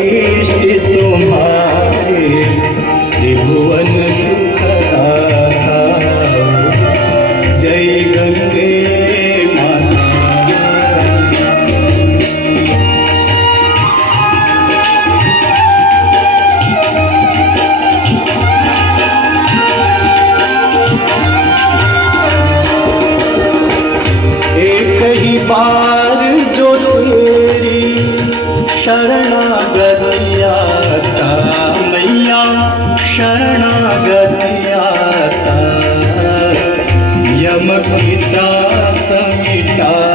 इष्ट तुम्हारे त्रिभुवन सुखदाता। जय गंगे माता। एक ही बार जो तेरी शरणागति आता मैया शरणागति आता। यम की त्रास मिटा